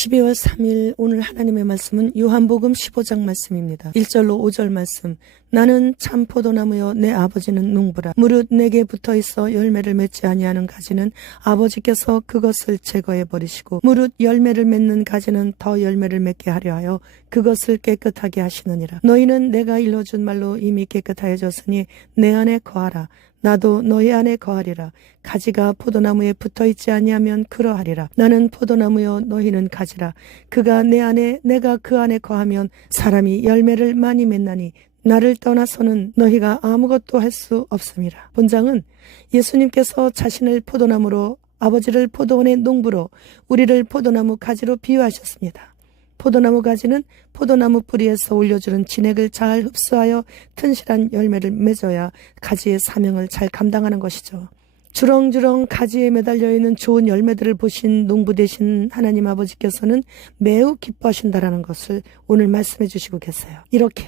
12월 3일 오늘 하나님의 말씀은 요한복음 15장 말씀입니다. 1절로 5절 말씀. 나는 참 포도나무여 내 아버지는 농부라. 무릇 내게 붙어있어 열매를 맺지 아니하는 가지는 아버지께서 그것을 제거해 버리시고 무릇 열매를 맺는 가지는 더 열매를 맺게 하려 하여 그것을 깨끗하게 하시느니라. 너희는 내가 일러준 말로 이미 깨끗하여졌으니 내 안에 거하라. 나도 너희 안에 거하리라. 가지가 포도나무에 붙어있지 아니하면 그러하리라. 나는 포도나무여 너희는 가지라. 그가 내 안에 내가 그 안에 거하면 사람이 열매를 많이 맺나니 나를 떠나서는 너희가 아무것도 할 수 없음이라. 본장은 예수님께서 자신을 포도나무로, 아버지를 포도원의 농부로, 우리를 포도나무 가지로 비유하셨습니다. 포도나무 가지는 포도나무 뿌리에서 올려주는 진액을 잘 흡수하여 튼실한 열매를 맺어야 가지의 사명을 잘 감당하는 것이죠. 주렁주렁 가지에 매달려 있는 좋은 열매들을 보신 농부 되신 하나님 아버지께서는 매우 기뻐하신다라는 것을 오늘 말씀해 주시고 계세요. 이렇게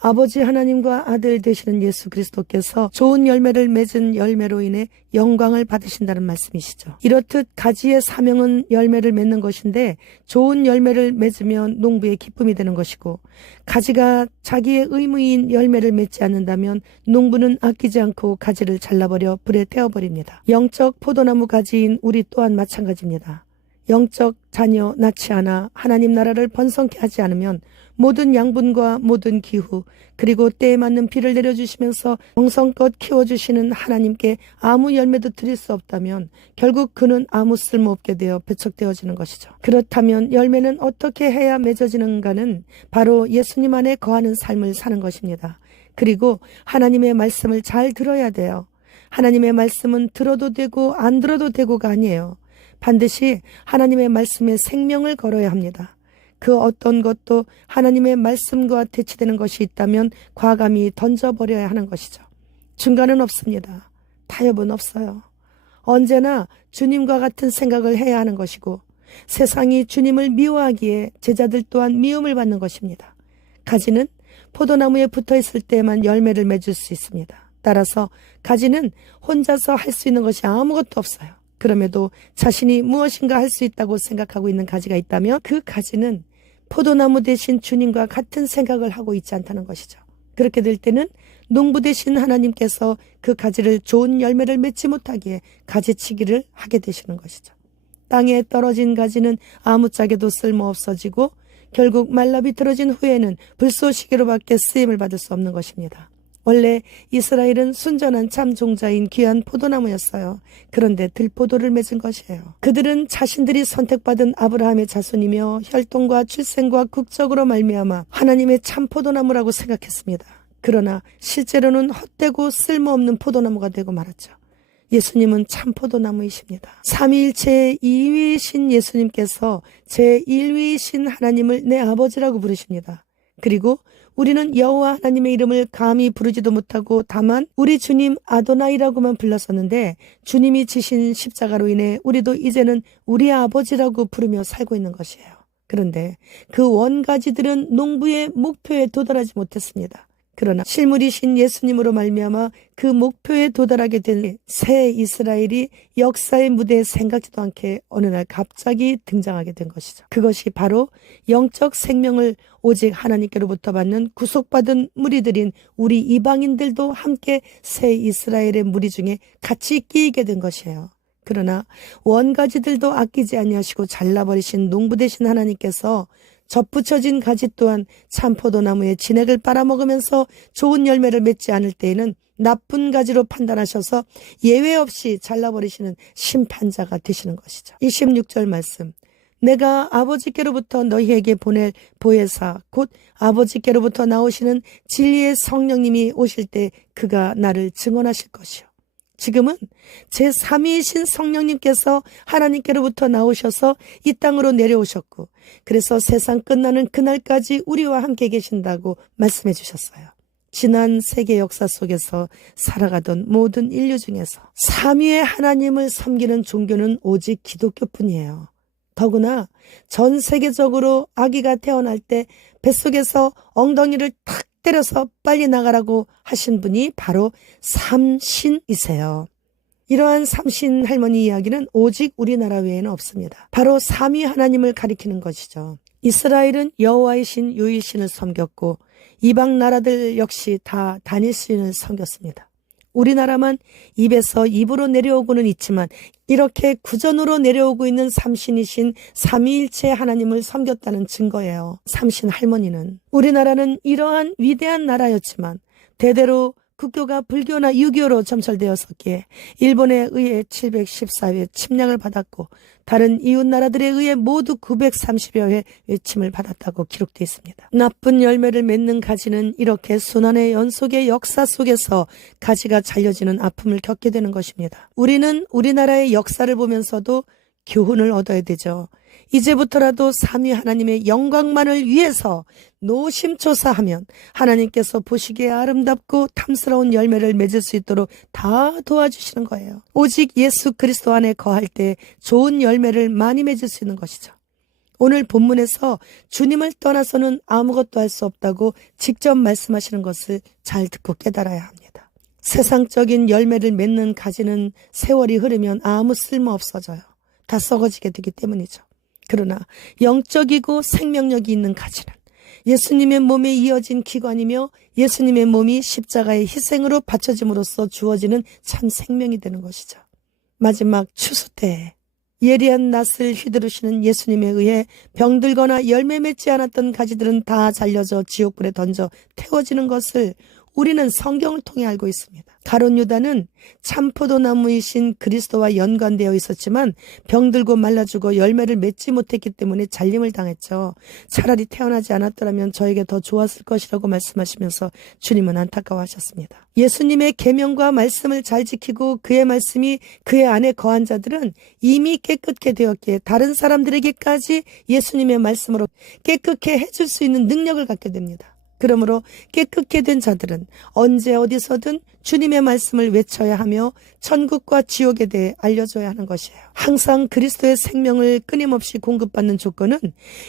아버지 하나님과 아들 되시는 예수 그리스도께서 좋은 열매를 맺은 열매로 인해 영광을 받으신다는 말씀이시죠. 이렇듯 가지의 사명은 열매를 맺는 것인데 좋은 열매를 맺으면 농부의 기쁨이 되는 것이고, 가지가 자기의 의무인 열매를 맺지 않는다면 농부는 아끼지 않고 가지를 잘라버려 불에 태워버립니다. 영적 포도나무 가지인 우리 또한 마찬가지입니다. 영적 자녀 낳지 않아 하나님 나라를 번성케 하지 않으면 모든 양분과 모든 기후 그리고 때에 맞는 비를 내려주시면서 정성껏 키워주시는 하나님께 아무 열매도 드릴 수 없다면 결국 그는 아무 쓸모없게 되어 배척되어지는 것이죠. 그렇다면 열매는 어떻게 해야 맺어지는가는 바로 예수님 안에 거하는 삶을 사는 것입니다. 그리고 하나님의 말씀을 잘 들어야 돼요. 하나님의 말씀은 들어도 되고 안 들어도 되고가 아니에요. 반드시 하나님의 말씀에 생명을 걸어야 합니다. 그 어떤 것도 하나님의 말씀과 대치되는 것이 있다면 과감히 던져버려야 하는 것이죠. 중간은 없습니다. 타협은 없어요. 언제나 주님과 같은 생각을 해야 하는 것이고, 세상이 주님을 미워하기에 제자들 또한 미움을 받는 것입니다. 가지는 포도나무에 붙어있을 때만 열매를 맺을 수 있습니다. 따라서 가지는 혼자서 할 수 있는 것이 아무것도 없어요. 그럼에도 자신이 무엇인가 할 수 있다고 생각하고 있는 가지가 있다면 그 가지는 포도나무 대신 주님과 같은 생각을 하고 있지 않다는 것이죠. 그렇게 될 때는 농부 대신 하나님께서 그 가지를 좋은 열매를 맺지 못하기에 가지치기를 하게 되시는 것이죠. 땅에 떨어진 가지는 아무짝에도 쓸모없어지고 결국 말라 비틀어진 후에는 불쏘시개로밖에 쓰임을 받을 수 없는 것입니다. 원래 이스라엘은 순전한 참 종자인 귀한 포도나무였어요. 그런데 들포도를 맺은 것이에요. 그들은 자신들이 선택받은 아브라함의 자손이며 혈통과 출생과 국적으로 말미암아 하나님의 참 포도나무라고 생각했습니다. 그러나 실제로는 헛되고 쓸모없는 포도나무가 되고 말았죠. 예수님은 참 포도나무이십니다. 삼위일체의 2위이신 예수님께서 제1위이신 하나님을 내 아버지라고 부르십니다. 그리고 우리는 여호와 하나님의 이름을 감히 부르지도 못하고 다만 우리 주님 아도나이라고만 불렀었는데, 주님이 지신 십자가로 인해 우리도 이제는 우리 아버지라고 부르며 살고 있는 것이에요. 그런데 그 원가지들은 농부의 목표에 도달하지 못했습니다. 그러나 실물이신 예수님으로 말미암아 그 목표에 도달하게 된 새 이스라엘이 역사의 무대에 생각지도 않게 어느 날 갑자기 등장하게 된 것이죠. 그것이 바로 영적 생명을 오직 하나님께로부터 받는 구속받은 무리들인 우리 이방인들도 함께 새 이스라엘의 무리 중에 같이 끼이게 된 것이에요. 그러나 원가지들도 아끼지 아니하시고 잘라버리신 농부 되신 하나님께서 접붙여진 가지 또한 참 포도나무의 진액을 빨아먹으면서 좋은 열매를 맺지 않을 때에는 나쁜 가지로 판단하셔서 예외 없이 잘라버리시는 심판자가 되시는 것이죠. 26절 말씀. 내가 아버지께로부터 너희에게 보낼 보혜사 곧 아버지께로부터 나오시는 진리의 성령님이 오실 때 그가 나를 증언하실 것이요. 지금은 제3위이신 성령님께서 하나님께로부터 나오셔서 이 땅으로 내려오셨고, 그래서 세상 끝나는 그날까지 우리와 함께 계신다고 말씀해 주셨어요. 지난 세계 역사 속에서 살아가던 모든 인류 중에서 3위의 하나님을 섬기는 종교는 오직 기독교뿐이에요. 더구나 전 세계적으로 아기가 태어날 때 뱃속에서 엉덩이를 탁 때려서 빨리 나가라고 하신 분이 바로 삼신이세요. 이러한 삼신 할머니 이야기는 오직 우리나라 외에는 없습니다. 바로 삼위 하나님을 가리키는 것이죠. 이스라엘은 여호와의 신 유일신을 섬겼고 이방 나라들 역시 다 단일신을 섬겼습니다. 우리나라만 입에서 입으로 내려오고는 있지만 이렇게 구전으로 내려오고 있는 삼신이신 삼위일체 하나님을 섬겼다는 증거예요. 삼신 할머니는. 우리나라는 이러한 위대한 나라였지만 대대로 국교가 불교나 유교로 점철되었었기에 일본에 의해 714회 침략을 받았고 다른 이웃 나라들에 의해 모두 930여 회 외침을 받았다고 기록되어 있습니다. 나쁜 열매를 맺는 가지는 이렇게 순환의 연속의 역사 속에서 가지가 잘려지는 아픔을 겪게 되는 것입니다. 우리는 우리나라의 역사를 보면서도 교훈을 얻어야 되죠. 이제부터라도 삼위 하나님의 영광만을 위해서 노심초사하면 하나님께서 보시기에 아름답고 탐스러운 열매를 맺을 수 있도록 다 도와주시는 거예요. 오직 예수 그리스도 안에 거할 때 좋은 열매를 많이 맺을 수 있는 것이죠. 오늘 본문에서 주님을 떠나서는 아무것도 할 수 없다고 직접 말씀하시는 것을 잘 듣고 깨달아야 합니다. 세상적인 열매를 맺는 가지는 세월이 흐르면 아무 쓸모 없어져요. 다 썩어지게 되기 때문이죠. 그러나 영적이고 생명력이 있는 가지는 예수님의 몸에 이어진 기관이며 예수님의 몸이 십자가의 희생으로 바쳐짐으로써 주어지는 참 생명이 되는 것이죠. 마지막 추수 때에 예리한 낫을 휘두르시는 예수님에 의해 병들거나 열매 맺지 않았던 가지들은 다 잘려져 지옥불에 던져 태워지는 것을 우리는 성경을 통해 알고 있습니다. 가룟 유다는 참포도나무이신 그리스도와 연관되어 있었지만 병들고 말라 죽어 열매를 맺지 못했기 때문에 잘림을 당했죠. 차라리 태어나지 않았더라면 저에게 더 좋았을 것이라고 말씀하시면서 주님은 안타까워하셨습니다. 예수님의 계명과 말씀을 잘 지키고 그의 말씀이 그의 안에 거한 자들은 이미 깨끗게 되었기에 다른 사람들에게까지 예수님의 말씀으로 깨끗게 해줄 수 있는 능력을 갖게 됩니다. 그러므로 깨끗게 된 자들은 언제 어디서든 주님의 말씀을 외쳐야 하며 천국과 지옥에 대해 알려줘야 하는 것이에요. 항상 그리스도의 생명을 끊임없이 공급받는 조건은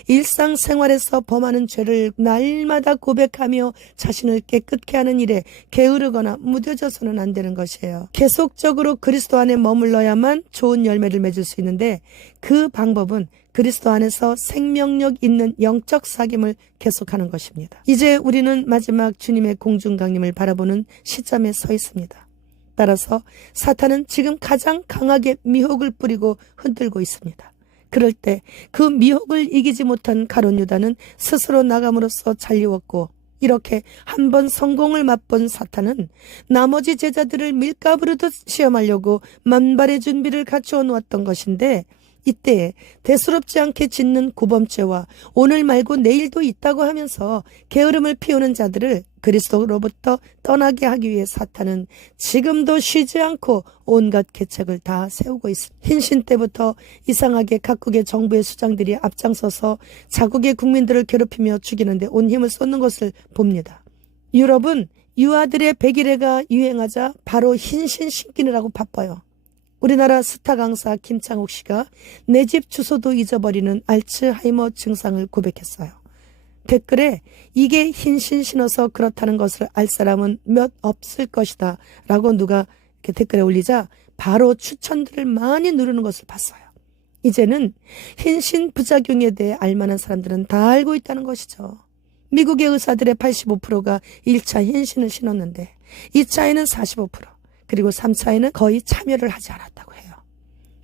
일상생활에서 범하는 죄를 날마다 고백하며 자신을 깨끗게 하는 일에 게으르거나 무뎌져서는 안 되는 것이에요. 계속적으로 그리스도 안에 머물러야만 좋은 열매를 맺을 수 있는데 그 방법은 그리스도 안에서 생명력 있는 영적 사귐을 계속하는 것입니다. 이제 우리는 마지막 주님의 공중강림을 바라보는 시점에 서 있습니다. 따라서 사탄은 지금 가장 강하게 미혹을 뿌리고 흔들고 있습니다. 그럴 때 그 미혹을 이기지 못한 가룟 유다는 스스로 나감으로써 잘리웠고 이렇게 한 번 성공을 맛본 사탄은 나머지 제자들을 밀가부르듯 시험하려고 만발의 준비를 갖추어 놓았던 것인데 이때에 대수롭지 않게 짓는 고범죄와 오늘 말고 내일도 있다고 하면서 게으름을 피우는 자들을 그리스도로부터 떠나게 하기 위해 사탄은 지금도 쉬지 않고 온갖 계책을 다 세우고 있습니다. 흰신 때부터 이상하게 각국의 정부의 수장들이 앞장서서 자국의 국민들을 괴롭히며 죽이는데 온 힘을 쏟는 것을 봅니다. 유럽은 유아들의 백일해가 유행하자 바로 흰신 신기느라고 바빠요. 우리나라 스타 강사 김창욱 씨가 내 집 주소도 잊어버리는 알츠하이머 증상을 고백했어요. 댓글에 이게 흰신 신어서 그렇다는 것을 알 사람은 몇 없을 것이다 라고 누가 이렇게 댓글에 올리자 바로 추천들을 많이 누르는 것을 봤어요. 이제는 흰신 부작용에 대해 알만한 사람들은 다 알고 있다는 것이죠. 미국의 의사들의 85%가 1차 흰신을 신었는데 2차에는 45%, 그리고 3차에는 거의 참여를 하지 않았다고 해요.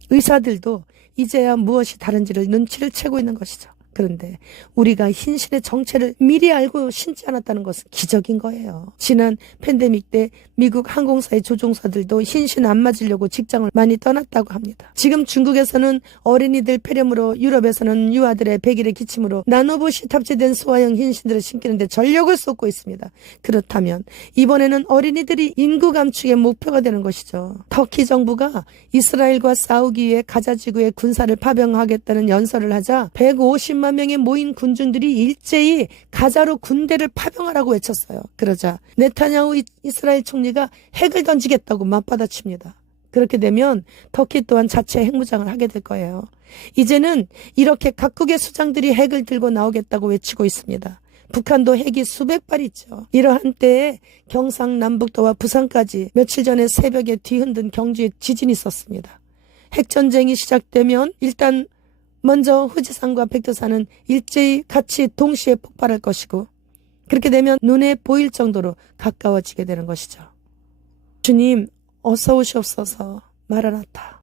의사들도 이제야 무엇이 다른지를 눈치를 채고 있는 것이죠. 그런데 우리가 흰신의 정체를 미리 알고 신지 않았다는 것은 기적인 거예요. 지난 팬데믹 때 미국 항공사의 조종사들도 흰신 안 맞으려고 직장을 많이 떠났다고 합니다. 지금 중국에서는 어린이들 폐렴으로, 유럽에서는 유아들의 백일의 기침으로 나노봇이 탑재된 소아형 흰신들을 신기는데 전력을 쏟고 있습니다. 그렇다면 이번에는 어린이들이 인구 감축의 목표가 되는 것이죠. 터키 정부가 이스라엘과 싸우기 위해 가자 지구에 군사를 파병하겠다는 연설을 하자 150만 명의 모인 군중들이 일제히 가자로 군대를 파병하라고 외쳤어요. 그러자 네타냐후 이스라엘 총리가 핵을 던지겠다고 맞받아칩니다. 그렇게 되면 터키 또한 자체 핵무장을 하게 될 거예요. 이제는 이렇게 각국의 수장들이 핵을 들고 나오겠다고 외치고 있습니다. 북한도 핵이 수백 발 있죠. 이러한 때에 경상남북도와 부산까지 며칠 전에 새벽에 뒤흔든 경주에 지진이 있었습니다. 핵전쟁이 시작되면 일단 먼저 후지산과 백두산은 일제히 같이 동시에 폭발할 것이고, 그렇게 되면 눈에 보일 정도로 가까워지게 되는 것이죠. 주님, 어서 오시옵소서. 마라나타.